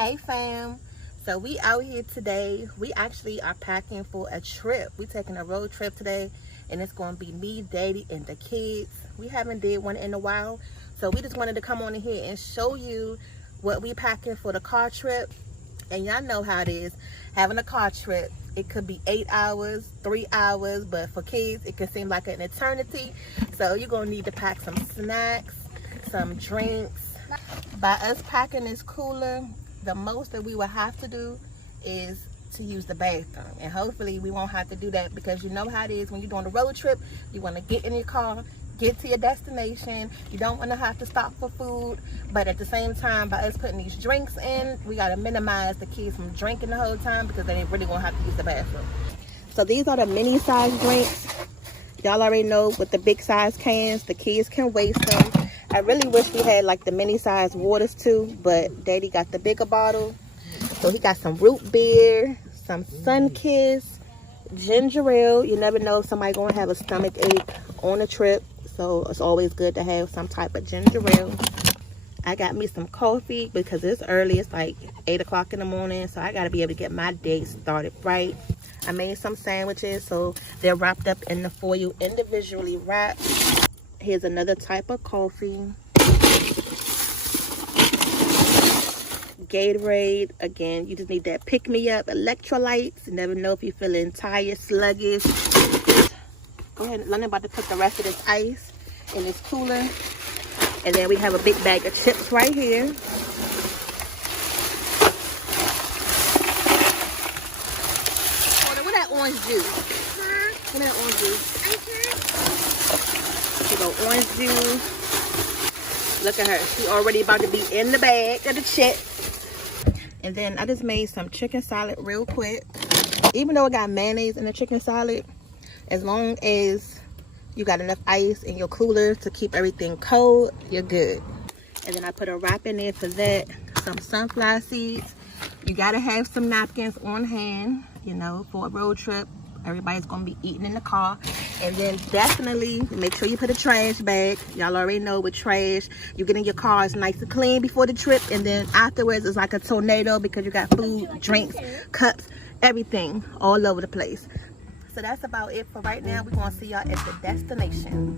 Hey fam, so we out here today. We actually are packing for a trip. We taking a road trip today, and it's going to be me, Daddy, and the kids. We haven't did one in a while, so we just wanted to come on in here and show you what we packing for the car trip. And y'all know how it is, having a car trip. It could be 8 hours, 3 hours, but for kids it can seem like an eternity. So you're gonna need to pack some snacks, some drinks. By us packing this cooler, the most that we will have to do is to use the bathroom, and hopefully we won't have to do that, because you know how it is when you're doing a road trip. You want to get in your car, get to your destination. You don't want to have to stop for food, but at the same time, by us putting these drinks in, we got to minimize the kids from drinking the whole time, because they ain't really gonna have to use the bathroom. So these are the mini size drinks. Y'all already know with the big size cans, the kids can waste them. I really wish we had like the mini size waters too, but Daddy got the bigger bottle. So he got some root beer, some Sun-Kissed, ginger ale. You never know if somebody gonna have a stomach ache on a trip, so it's always good to have some type of ginger ale. I got me some coffee because it's early. It's like 8 o'clock in the morning, so I gotta be able to get my day started right. I made some sandwiches, so they're wrapped up in the foil, individually wrapped. Here's another type of coffee. Gatorade. Again, you just need that pick-me-up. Electrolytes. You never know if you're feeling tired, sluggish. Go ahead. I'm about to put the rest of this ice in this cooler. And then we have a big bag of chips right here. Hold on, where that orange juice? Where that orange juice? Here go orange juice. Look at her. She already about to be in the bag of the chips. And then I just made some chicken salad real quick. Even though it got mayonnaise in the chicken salad, as long as you got enough ice in your cooler to keep everything cold, you're good. And then I put a wrap in there for that. Some sunflower seeds. You gotta have some napkins on hand, you know, for a road trip. Everybody's gonna be eating in the car. And then definitely make sure you put a trash bag. Y'all already know with trash, you get in your car, it's nice and clean before the trip, and then afterwards it's like a tornado, because you got food, drinks, cups, everything all over the place. So that's about it for right now. We're gonna see y'all at the destination.